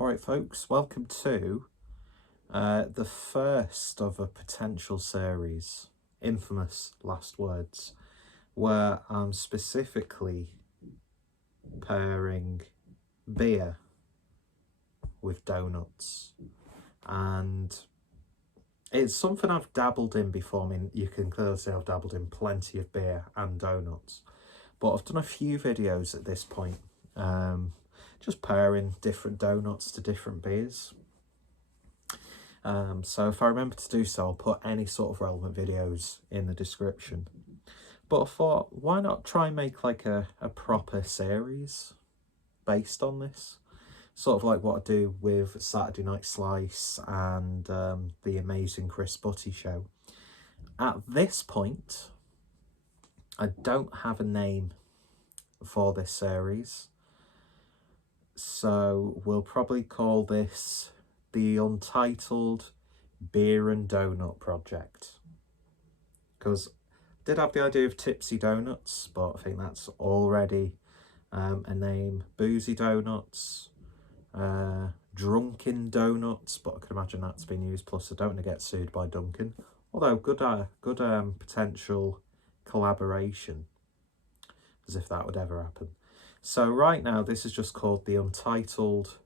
Alright folks, welcome to the first of a potential series, Infamous Last Words, where I'm specifically pairing beer with donuts. And it's something I've dabbled in before. I mean, you can clearly see I've dabbled in plenty of beer and donuts. But I've done a few videos at this point, just pairing different donuts to different beers. So if I remember to do so, I'll put any sort of relevant videos in the description. But I thought, why not try and make like a proper series based on this? Sort of like what I do with Saturday Night Slice and the Amazing Chris Butty show. At this point, I don't have a name for this series. So we'll probably call this the Untitled Beer and Donut Project. Because I did have the idea of Tipsy Donuts, but I think that's already a name. Boozy Donuts, Drunken Donuts, but I can imagine that's been used. Plus, I don't want to get sued by Duncan. Although, good potential collaboration, as if that would ever happen. So right now, this is just called the Untitled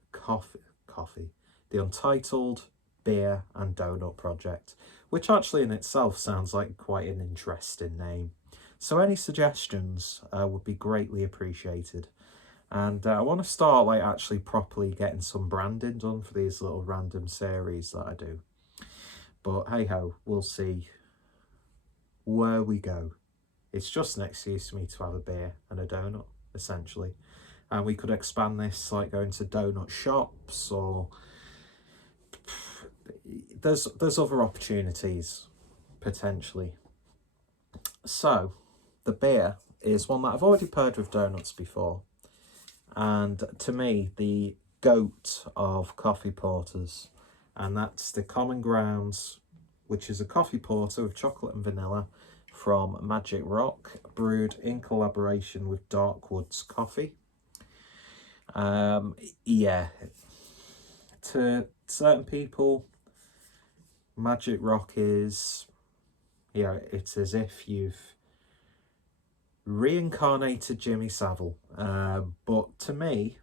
the Untitled Beer and Donut Project, which actually in itself sounds like quite an interesting name. So any suggestions would be greatly appreciated. And I want to start like actually properly getting some branding done for these little random series that I do. But hey ho, we'll see where we go. It's just an excuse for me to have a beer and a donut, essentially. And we could expand this like going to donut shops, or there's other opportunities potentially. So the beer is one that I've already paired with donuts before, and to me the goat of coffee porters, and that's the Common Grounds, which is a coffee porter with chocolate and vanilla from Magic Rock, brewed in collaboration with Darkwoods Coffee. Yeah, to certain people, Magic Rock is, it's as if you've reincarnated Jimmy Savile. But to me,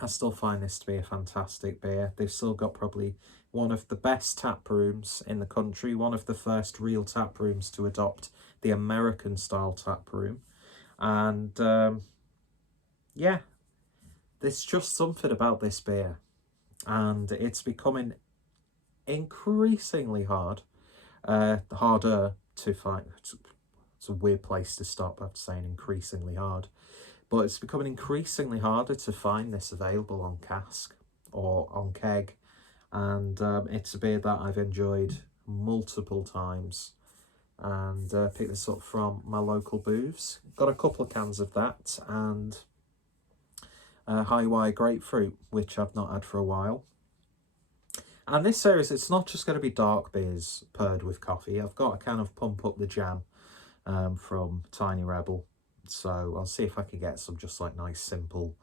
I still find this to be a fantastic beer. They've still got probably one of the best tap rooms in the country, one of the first real tap rooms to adopt the American style tap room. And yeah, there's just something about this beer, and it's becoming increasingly harder to find. It's a weird place to stop after saying increasingly hard, but it's becoming increasingly harder to find this available on cask or on keg. And it's a beer that I've enjoyed multiple times, and picked this up from my local booths. Got a couple of cans of that, and High Wire Grapefruit, which I've not had for a while. And this series, it's not just going to be dark beers paired with coffee. I've got a can of Pump Up the Jam from Tiny Rebel, so I'll see if I can get some just like nice simple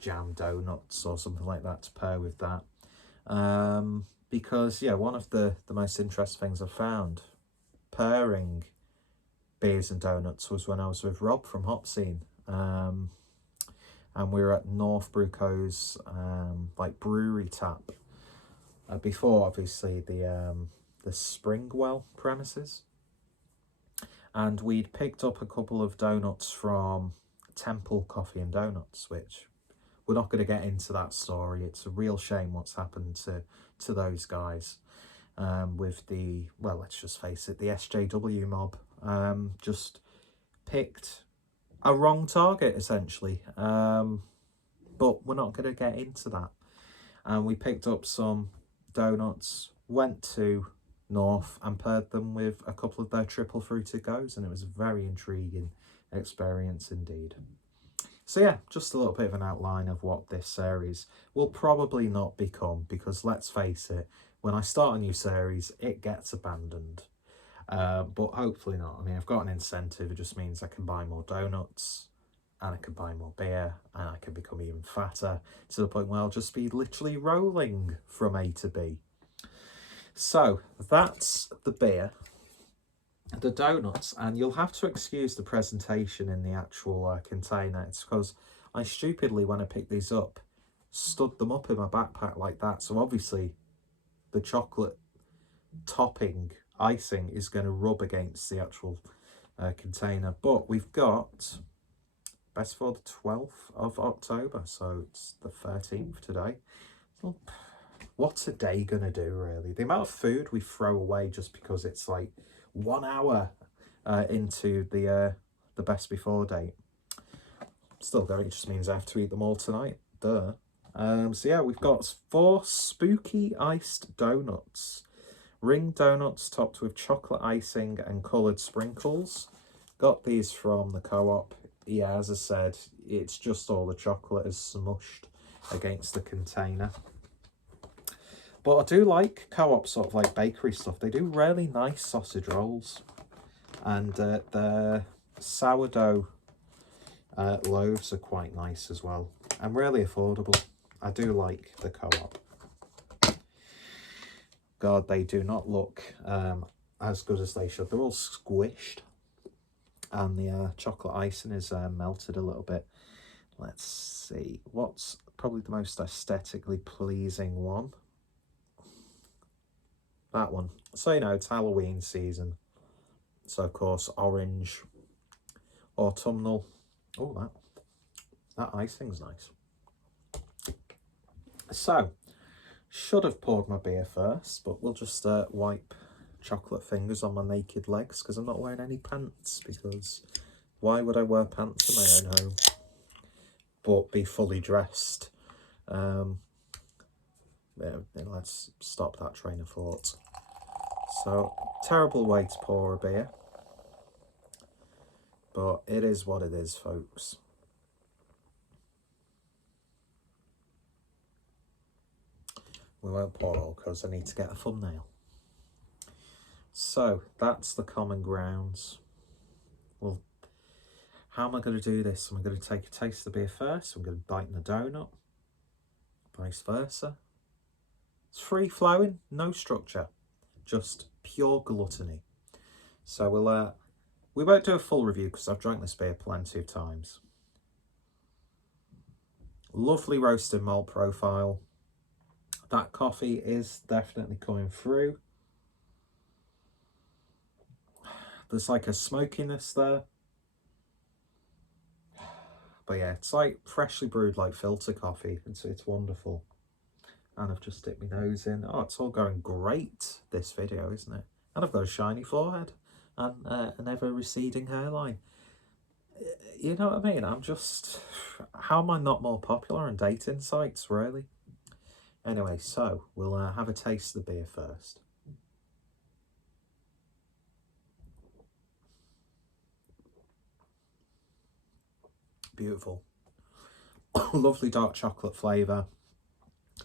jam donuts or something like that to pair with that. Because yeah, one of the most interesting things I found pairing beers and donuts was when I was with Rob from Hop Scene, and we were at North Bruco's like brewery tap before obviously the Springwell premises, and we'd picked up a couple of donuts from Temple Coffee and Donuts, which we're not going to get into that story. It's a real shame what's happened to those guys with the, well, let's just face it, the SJW mob just picked a wrong target, essentially. But we're not going to get into that. And we picked up some donuts, went to North and paired them with a couple of their triple fruited goes, and it was a very intriguing experience indeed. So yeah, just a little bit of an outline of what this series will probably not become, because let's face it, when I start a new series, it gets abandoned. But hopefully not. I mean, I've got an incentive. It just means I can buy more donuts, and I can buy more beer, and I can become even fatter to the point where I'll just be literally rolling from A to B. So that's the beer. The donuts, and you'll have to excuse the presentation in the actual container. It's because I stupidly, when I picked these up, stood them up in my backpack like that. So obviously the chocolate topping icing is going to rub against the actual container. But we've got best for the 12th of October, so it's the 13th today. So what's a day going to do, really? The amount of food we throw away just because it's like 1 hour into the best before date. Still though, it just means I have to eat them all tonight. Duh. So yeah, we've got 4 spooky iced donuts. Ring donuts topped with chocolate icing and coloured sprinkles. Got these from the Co-op. Yeah, as I said, it's just all the chocolate is smushed against the container. But I do like Co-op sort of like bakery stuff. They do really nice sausage rolls. And the sourdough loaves are quite nice as well. And really affordable. I do like the Co-op. God, they do not look as good as they should. They're all squished. And the chocolate icing is melted a little bit. Let's see. What's probably the most aesthetically pleasing one? That one. So, you know, it's Halloween season. So, of course, orange, autumnal. Oh, that icing's nice. So, should have poured my beer first, but we'll just wipe chocolate fingers on my naked legs because I'm not wearing any pants, because why would I wear pants in my own home but be fully dressed? Yeah, let's stop that train of thought. So, terrible way to pour a beer, but it is what it is, folks. We won't pour all because I need to get a thumbnail. So, that's the common grounds. Well, how am I going to do this? Am I going to take a taste of the beer first? I'm going to bite in the donut. Vice versa. It's free flowing, no structure. Just pure gluttony. So we won't do a full review because I've drank this beer plenty of times. Lovely roasted malt profile. That coffee is definitely coming through. There's like a smokiness there. But yeah, it's like freshly brewed, like filter coffee. It's wonderful. And I've just dipped my nose in. Oh, it's all going great, this video, isn't it? And I've got a shiny forehead and an ever-receding hairline. You know what I mean? I'm just... How am I not more popular on dating sites, really? Anyway, so we'll have a taste of the beer first. Beautiful. Lovely dark chocolate flavour.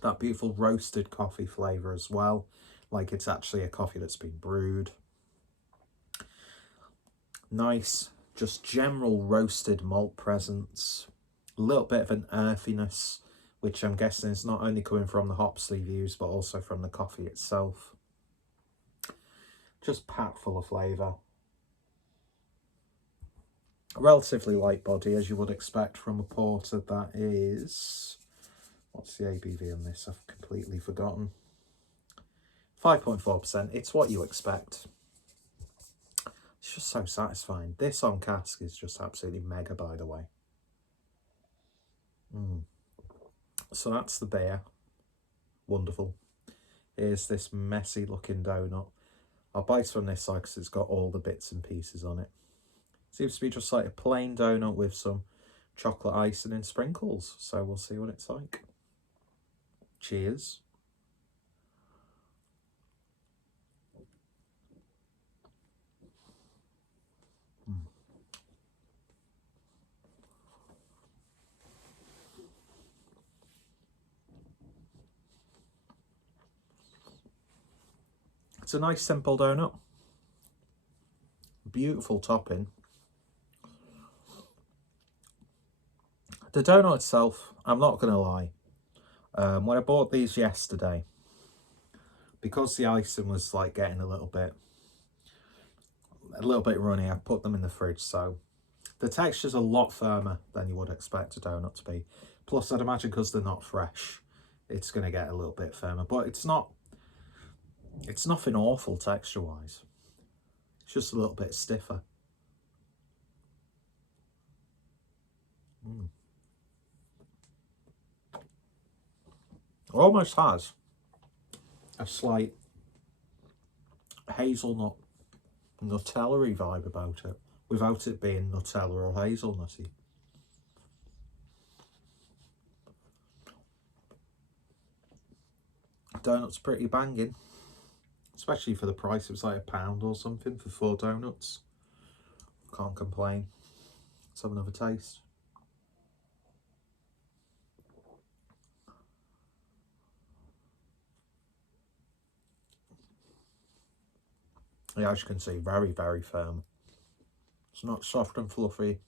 That beautiful roasted coffee flavour as well. Like it's actually a coffee that's been brewed. Nice, just general roasted malt presence. A little bit of an earthiness, which I'm guessing is not only coming from the hops they've used, but also from the coffee itself. Just packed full of flavour. A relatively light body, as you would expect from a porter that is... What's the ABV on this? I've completely forgotten. 5.4%. It's what you expect. It's just so satisfying. This on cask is just absolutely mega, by the way. So that's the beer. Wonderful. Here's this messy looking donut. I'll bite from this side because it's got all the bits and pieces on it. Seems to be just like a plain donut with some chocolate icing and sprinkles. So we'll see what it's like. Cheers. It's a nice simple donut. Beautiful topping. The donut itself, I'm not going to lie. When I bought these yesterday, because the icing was like getting a little bit runny, I put them in the fridge. So the texture's a lot firmer than you would expect a donut to be. Plus, I'd imagine because they're not fresh, it's going to get a little bit firmer. But it's nothing awful texture-wise. It's just a little bit stiffer. It almost has a slight hazelnut Nutella-y vibe about it, without it being Nutella or hazelnutty. Donuts pretty banging, especially for the price. It was like £1 or something for 4 donuts. Can't complain. Let's have another taste. Yeah, as you can see, very, very firm. It's not soft and fluffy.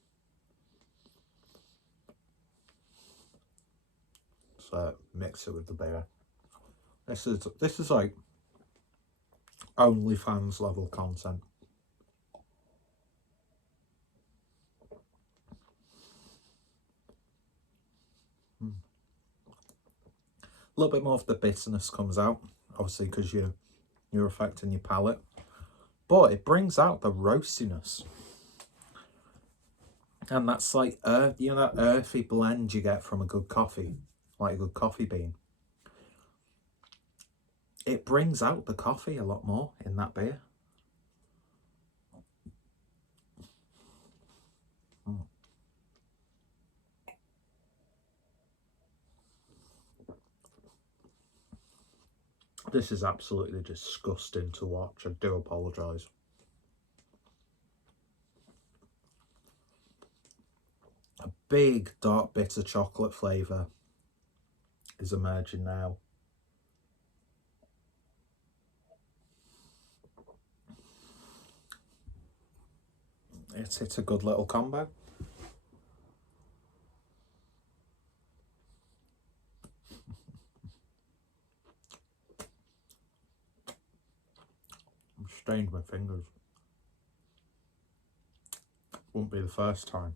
So mix it with the beer. This is like OnlyFans level content. A little bit more of the bitterness comes out, obviously, because you're affecting your palate. But it brings out the roastiness. And that's like, you know, that earthy blend you get from a good coffee, like a good coffee bean. It brings out the coffee a lot more in that beer. This is absolutely disgusting to watch. I do apologise. A big dark bitter chocolate flavour is emerging now. It's a good little combo. I've stained my fingers. Wouldn't be the first time.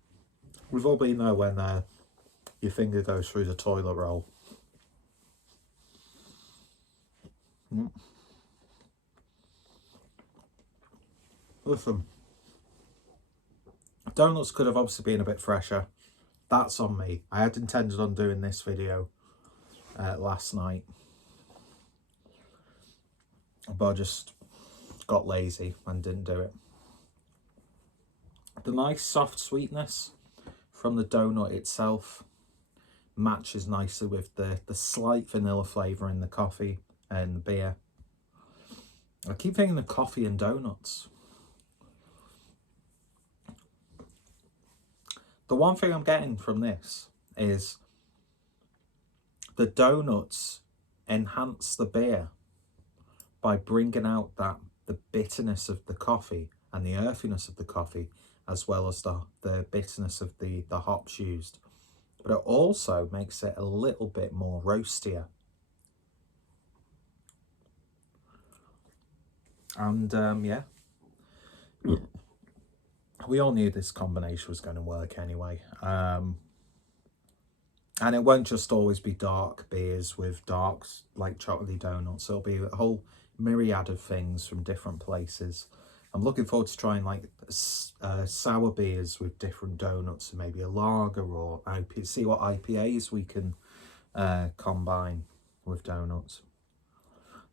We've all been there when your finger goes through the toilet roll. Listen, donuts could have obviously been a bit fresher. That's on me. I had intended on doing this video last night, but I just got lazy and didn't do it. The nice soft sweetness from the donut itself matches nicely with the slight vanilla flavour in the coffee and the beer. I keep thinking of coffee and donuts. The one thing I'm getting from this is the donuts enhance the beer by bringing out the bitterness of the coffee and the earthiness of the coffee, as well as the bitterness of the hops used. But it also makes it a little bit more roastier. And yeah, we all knew this combination was going to work anyway. And it won't just always be dark beers with darks like chocolatey donuts. It'll be a whole myriad of things from different places. I'm looking forward to trying like sour beers with different donuts, and maybe a lager or IPA. See what IPAs we can combine with donuts.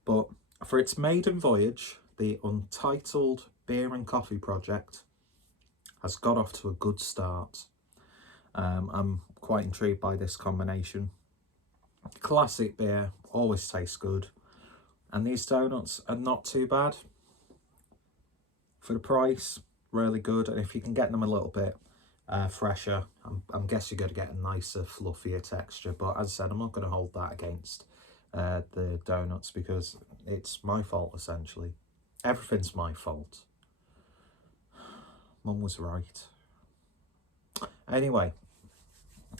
But for its maiden voyage, the Untitled Beer and Coffee project has got off to a good start. I'm quite intrigued by this combination. Classic beer, always tastes good. And these donuts are not too bad. For the price, really good. And if you can get them a little bit fresher, I'm guessing you're going to get a nicer, fluffier texture. But as I said, I'm not going to hold that against the donuts because it's my fault, essentially. Everything's my fault. Mum was right. Anyway,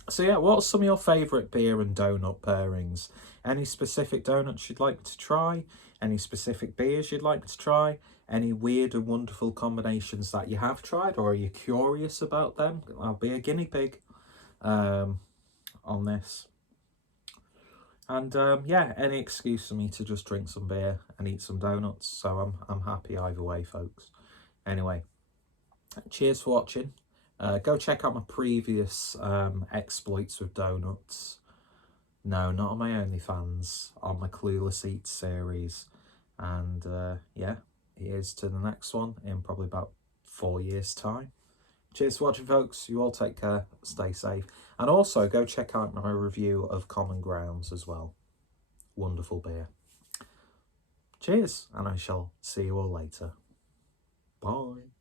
So yeah, what's some of your favourite beer and donut pairings? Any specific donuts you'd like me to try? Any specific beers you'd like me to try? Any weird and wonderful combinations that you have tried, or are you curious about them? I'll be a guinea pig on this. And yeah, any excuse for me to just drink some beer and eat some donuts. So I'm happy either way, folks. Anyway, cheers for watching. Go check out my previous exploits with donuts. No, not on my OnlyFans, on my Clueless Eats series. And yeah, here's to the next one in probably about 4 years' time. Cheers for watching, folks. You all take care, stay safe. And also go check out my review of Common Grounds as well. Wonderful beer. Cheers, and I shall see you all later. Bye.